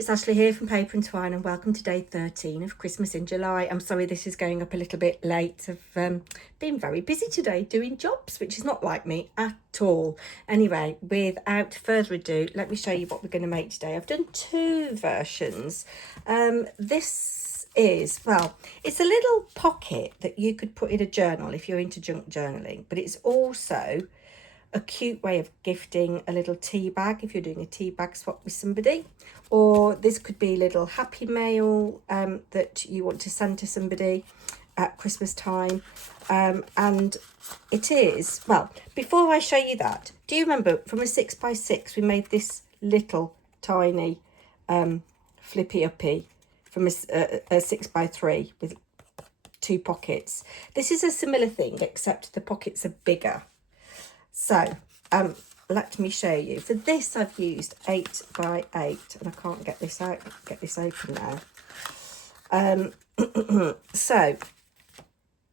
it's Ashley here from Paper and Twine, and welcome to day 13 of Christmas in July. I'm sorry this is going up a little bit late. I've been very busy today doing jobs, which is not like me at all. Anyway, without further ado, let me show you what we're going to make today. I've done two versions. This is, well, it's a little pocket that you could put in a journal if you're into junk journaling, but it's also a cute way of gifting a little tea bag if you're doing a tea bag swap with somebody, or this could be a little happy mail that you want to send to somebody at Christmas time. And it is, well, before I show you that, do you remember from a 6x6 we made this little tiny flippy uppy from a 6x3 with two pockets? This is a similar thing, except the pockets are bigger. So let me show you. For this I've used 8x8, and I can't get this out, get this open now. So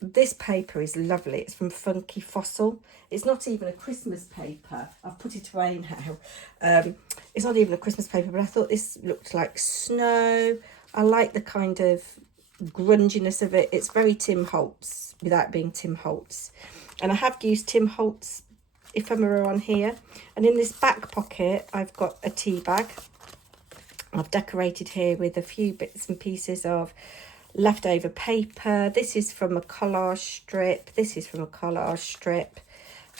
this paper is lovely. It's from Funky Fossil. It's not even a Christmas paper. I've put it away now. It's not even a Christmas paper, but I thought this looked like snow. I like the kind of grunginess of it. It's very Tim Holtz without being Tim Holtz. And I have used Tim Holtz ephemera on here, and in this back pocket I've got a tea bag. I've decorated here with a few bits and pieces of leftover paper. This is from a collage strip, this is from a collage strip,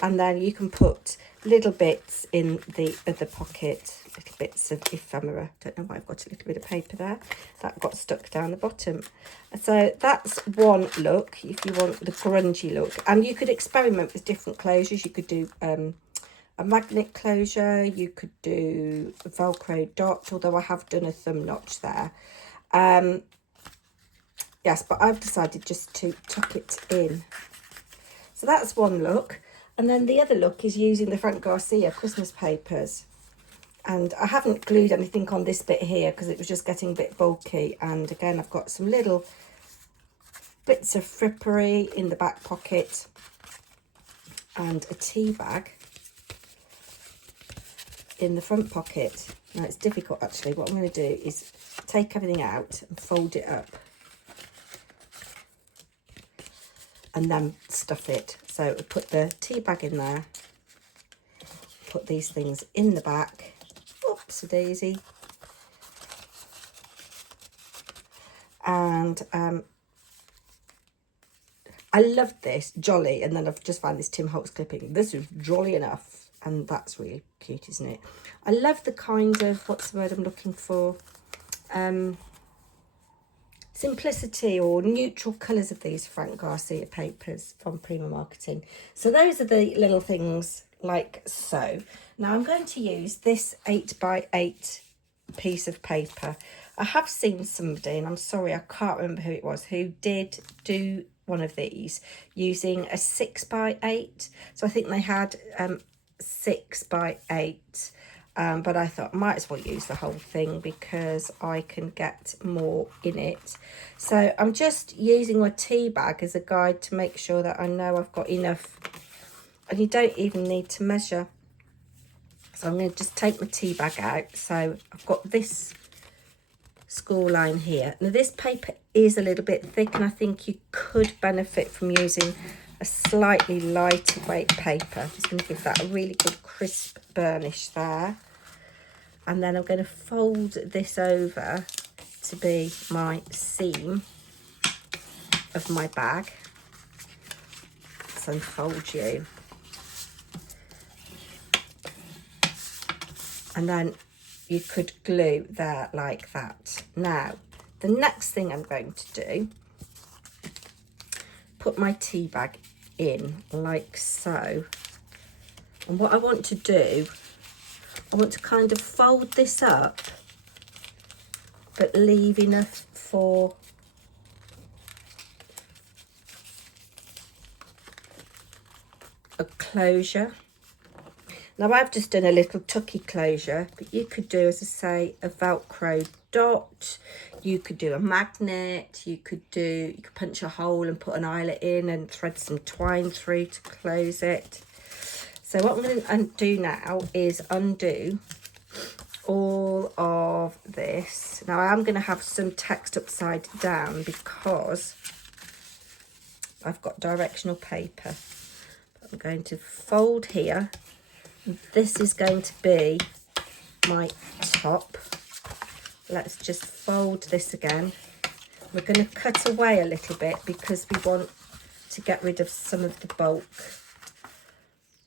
and then you can put little bits in the other pocket, little bits of ephemera. Don't know why I've got a little bit of paper there that got stuck down the bottom. So that's one look if you want the grungy look, and you could experiment with different closures. You could do a magnet closure, you could do a Velcro dot, although I have done a thumb notch there. Yes, but I've decided just to tuck it in. So that's one look. And then the other look is using the Frank Garcia Christmas papers. And I haven't glued anything on this bit here because it was just getting a bit bulky. And again, I've got some little bits of frippery in the back pocket and a tea bag in the front pocket. Now it's difficult actually. What I'm going to do is take everything out and fold it up and then stuff it. So I put the tea bag in there, put these things in the back. Oops, a daisy. And I loved this, jolly, and then I've just found this Tim Holtz clipping. This is jolly enough, and that's really cute, isn't it? I love the kind of, what's the word I'm looking for? Simplicity or neutral colours of these Frank Garcia papers from Prima Marketing. So those are the little things like so. Now I'm going to use this 8x8 piece of paper. I have seen somebody, and I'm sorry I can't remember who it was, who did do one of these using a 6x8. So I think they had 6x8. But I thought I might as well use the whole thing because I can get more in it. So I'm just using my tea bag as a guide to make sure that I know I've got enough. And you don't even need to measure. So I'm going to just take my tea bag out. So I've got this score line here. Now this paper is a little bit thick, and I think you could benefit from using a slightly lighter weight paper. I'm just going to give that a really good crisp burnish there. And then I'm going to fold this over to be my seam of my bag. So unfold you. And then you could glue there like that. Now, the next thing I'm going to do, put my tea bag in like so. And what I want to do, I want to kind of fold this up, but leave enough for a closure. Now I've just done a little tucky closure, but you could do, as I say, a Velcro dot. You could do a magnet. You could punch a hole and put an eyelet in and thread some twine through to close it. So what I'm going to do now is undo all of this. Now I am going to have some text upside down because I've got directional paper. I'm going to fold here. This is going to be my top. Let's just fold this again. We're going to cut away a little bit because we want to get rid of some of the bulk.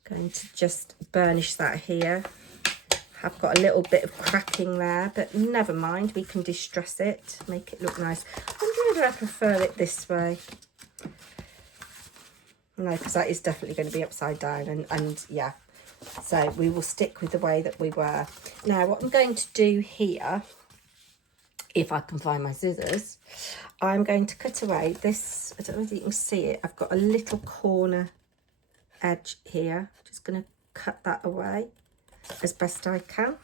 Going to just burnish that here. I've got a little bit of cracking there, but never mind, we can distress it, make it look nice. I wonder whether I prefer it this way. No, because that is definitely going to be upside down, and yeah. So we will stick with the way that we were. Now what I'm going to do here, if I can find my scissors, I'm going to cut away this. I don't know if you can see it. I've got a little corner edge here. Just going to cut that away as best I can.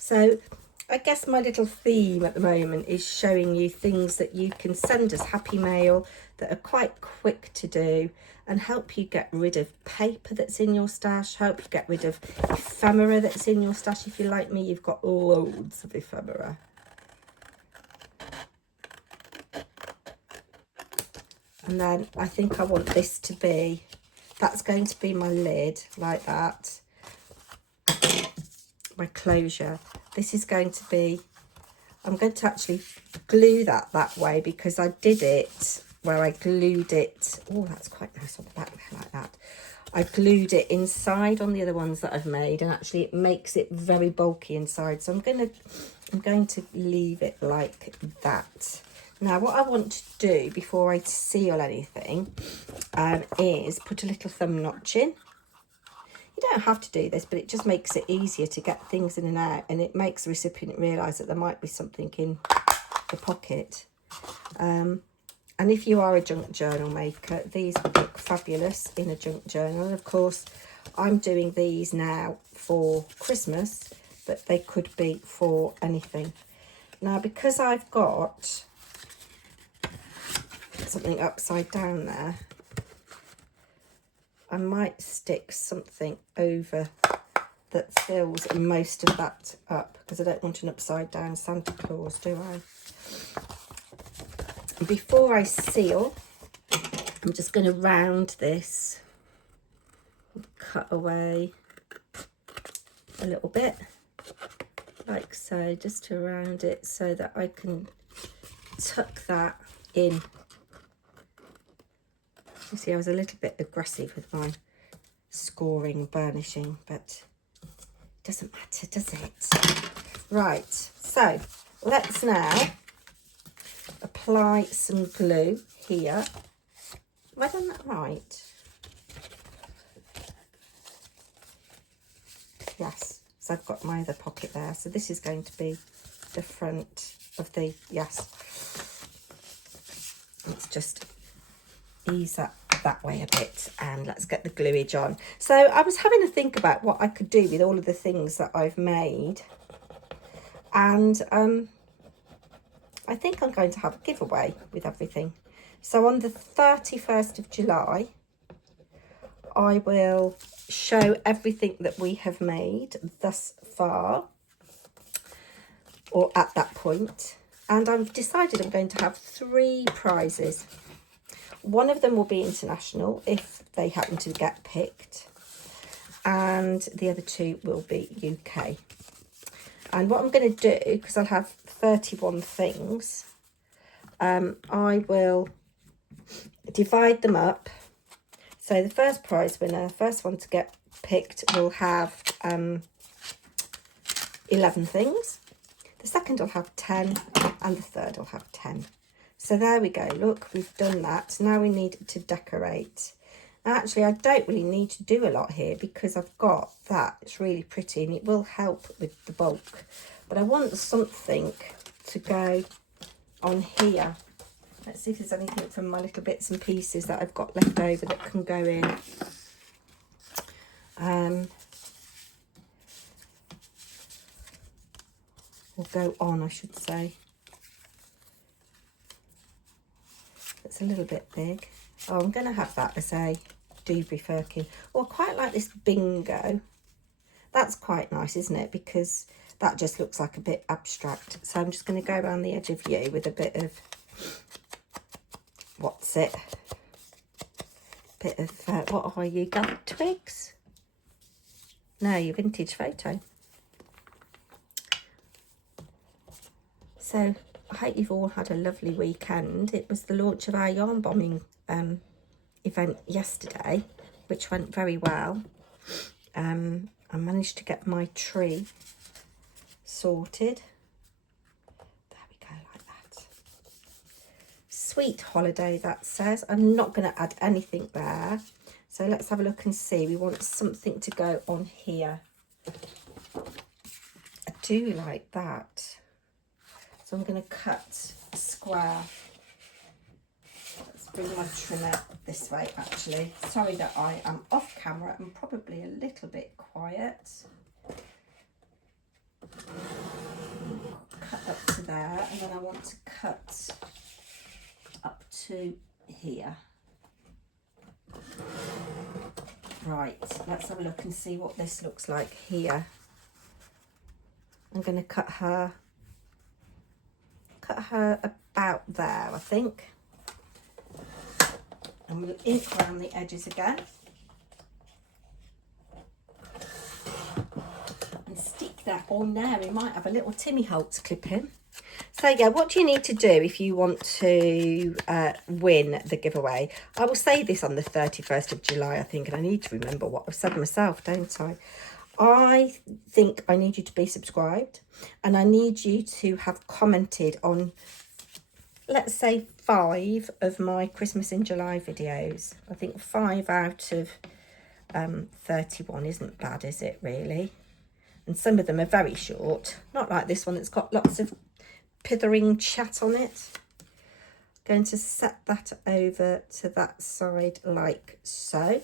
So I guess my little theme at the moment is showing you things that you can send as happy mail that are quite quick to do and help you get rid of paper that's in your stash, help you get rid of ephemera that's in your stash. If you're like me, you've got loads of ephemera. And then I think I want this to be, that's going to be my lid, like that. My closure. This is going to be, I'm going to actually glue that way because I did it where I glued it. Oh, that's quite nice on the back there, like that. I glued it inside on the other ones that I've made, and actually it makes it very bulky inside. So I'm going to leave it like that. Now what I want to do before I seal anything is put a little thumb notch in. You don't have to do this, but it just makes it easier to get things in and out, and it makes the recipient realise that there might be something in the pocket. And if you are a junk journal maker, these would look fabulous in a junk journal. And of course, I'm doing these now for Christmas, but they could be for anything. Now, because I've got something upside down there, I might stick something over that fills most of that up, because I don't want an upside down Santa Claus, do I? Before I seal, I'm just going to round this, cut away a little bit, like so, just to round it so that I can tuck that in. You see, I was a little bit aggressive with my scoring, burnishing, but it doesn't matter, does it? Right, so let's now apply some glue here. Have I done that right? Yes, so I've got my other pocket there. So this is going to be the front of the, yes. Let's just ease that way a bit, and let's get the gluage on. So I was having a think about what I could do with all of the things that I've made, and I think I'm going to have a giveaway with everything. So on the 31st of July, I will show everything that we have made thus far, or at that point. And I've decided I'm going to have 3 prizes. One of them will be international if they happen to get picked, and the other 2 will be UK. And what I'm going to do, because I'll have 31 things, I will divide them up. So the first prize winner, first one to get picked, will have 11 things. The second will have 10, and the third will have 10. So there we go. Look, we've done that. Now we need to decorate. Actually, I don't really need to do a lot here because I've got that. It's really pretty and it will help with the bulk. But I want something to go on here. Let's see if there's anything from my little bits and pieces that I've got left over that can go in. Or go on, I should say. It's a little bit big. Oh, I'm going to have that as a Dewberry Firkin. Oh, I quite like this bingo. That's quite nice, isn't it? Because that just looks like a bit abstract. So I'm just going to go around the edge of you with a bit of, what's it? Bit of, what are you, gathered twigs? No, your vintage photo. So I hope you've all had a lovely weekend. It was the launch of our yarn bombing event yesterday, which went very well. I managed to get my tree sorted. There we go, like that. Sweet holiday, that says. I'm not going to add anything there. So let's have a look and see. We want something to go on here. I do like that. So I'm going to cut a square. Let's bring my trimmer this way, actually. Sorry that I am off camera. I'm probably a little bit quiet. Cut up to there, and then I want to cut up to here. Right, let's have a look and see what this looks like here. I'm going to cut her about there, I think. And we'll ink around the edges again. And stick that on there. We might have a little Timmy Holtz clip in. So yeah, what do you need to do if you want to win the giveaway? I will say this on the 31st of July, I think, and I need to remember what I've said myself, don't I? I think I need you to be subscribed, and I need you to have commented on, let's say, 5 of my Christmas in July videos. I think 5 out of 31 isn't bad, is it, really? And some of them are very short, not like this one that's got lots of pithering chat on it. Going to set that over to that side like so.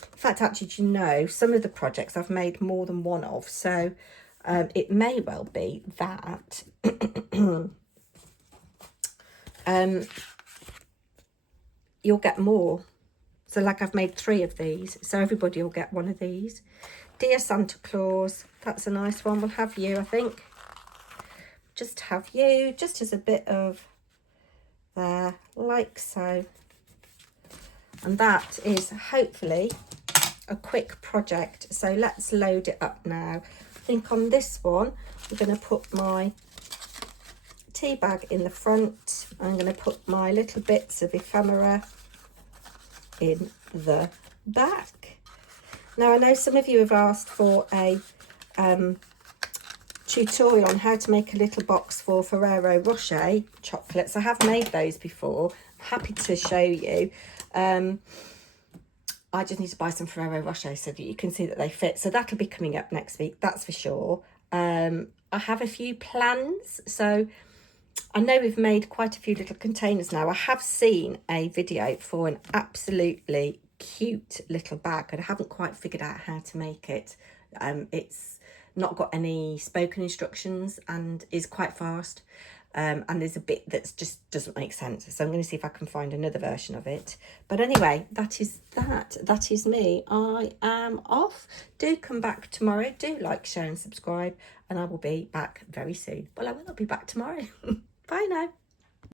In fact, actually, do you know, some of the projects I've made more than one of, so it may well be that you'll get more. So like I've made 3 of these, so everybody will get one of these. Dear Santa Claus, that's a nice one. We'll have you, I think. Just have you, just as a bit of there, like so. And that is hopefully a quick project. So let's load it up now. I think on this one, I'm going to put my tea bag in the front. I'm going to put my little bits of ephemera in the back. Now, I know some of you have asked for a tutorial on how to make a little box for Ferrero Rocher chocolates. I have made those before. I'm happy to show you. I just need to buy some Ferrero Rocher so that you can see that they fit. So that'll be coming up next week, that's for sure. I have a few plans. So I know we've made quite a few little containers now. I have seen a video for an absolutely cute little bag, and I haven't quite figured out how to make it. It's not got any spoken instructions and is quite fast. And there's a bit that just doesn't make sense. So I'm going to see if I can find another version of it. But anyway, that is that. That is me. I am off. Do come back tomorrow. Do like, share and subscribe. And I will be back very soon. Well, I will be back tomorrow. Bye now.